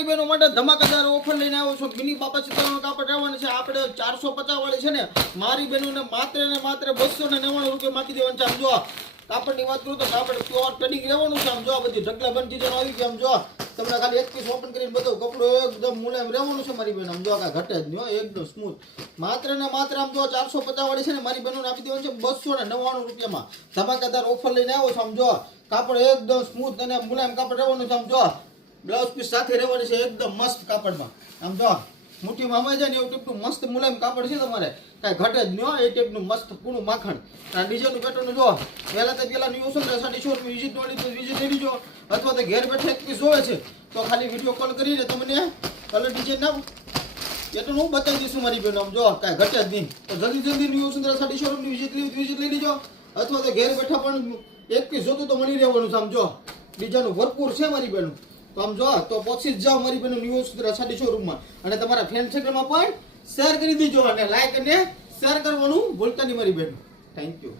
મારી બહેનો માટે ધમાકેદાર ઓફર લઈને આવ્યો છું. મિની બાપા સીતારામનું કાપડ રહેવાનું છે. આપણે 450 વાળી છે ને મારી બહેનોને માત્ર ને માત્ર 299 રૂપિયા માંગી દેવાનું છે. આમ જો કાપડની વાત કરું તો કાપડ પ્યોર ટ્રેડિંગ રહેવાનું છે. આમ જો આ બધી ઢગલા બંધ ચીજો આવી ગઈ. આમ જો તમને ખાલી એક પીસ ઓપન કરીને બધું કપડું એકદમ મુલાયમ રહેવાનું છે મારી બહેનો. આમ જો કાંઈ ઘટે જ નહીં, એકદમ સ્મૂથ. માત્ર ને માત્ર આમ જો 450 વાળી છે ને મારી બહેનોને આપી દેવાનું છે 299 રૂપિયામાં. ધમાકેદાર ઓફર લઈને આવ્યો છું. આમ જો કાપડ એકદમ સ્મૂથ અને મુલાયમ કાપડ રહેવાનું છે. આમ જો બ્લાઉઝ પીસ સાથે રહેવાની છે એકદમ મસ્ત કાપડમાં. આમ જો મુઠ્ઠીમાં અમાઈ જાય ને એવું ટાઈપનું મસ્ત મુલાયમ કાપડ છે તમારે, કાંઈ ઘટે જ નહીં. એ ટાઈપનું મસ્ત પૂરું માખણ. આ ડિઝાઇનનું પેટર્ન જો પહેલાં તો પેલા ન્યૂ છે 150 વિઝિટ મળી તો વિઝિટ લઈ લીજો, અથવા તો ઘેર બેઠે એક પીસ જોવે છે તો ખાલી વિડીયો કોલ કરીને તમને કલર ડિઝાઇન ના એટલું હું બતાવી દઈશું મારી બહેનો. આમ જો કાંઈ ઘટે જ નહીં. તો જલ્દી ન્યૂ સુંદર 150 વિઝિટ લઈ લીજો, અથવા તો ઘેર બેઠા પણ એક પીસ જોતું તો મળી રહેવાનું છે. આમ જો ડિઝાઇનનું ભરપૂર છે મારી બહેનો. તો આમ જો તો પહોંચી જ જાઓ મારી બહેનો ન્યૂ સુંદર 150 માં, અને તમારા ફ્રેન્ડ સર્કલમાં પણ શેર કરી દીજો, અને લાઈક અને શેર કરવાનું ભૂલતા નહીં મારી બહેનો. Thank you.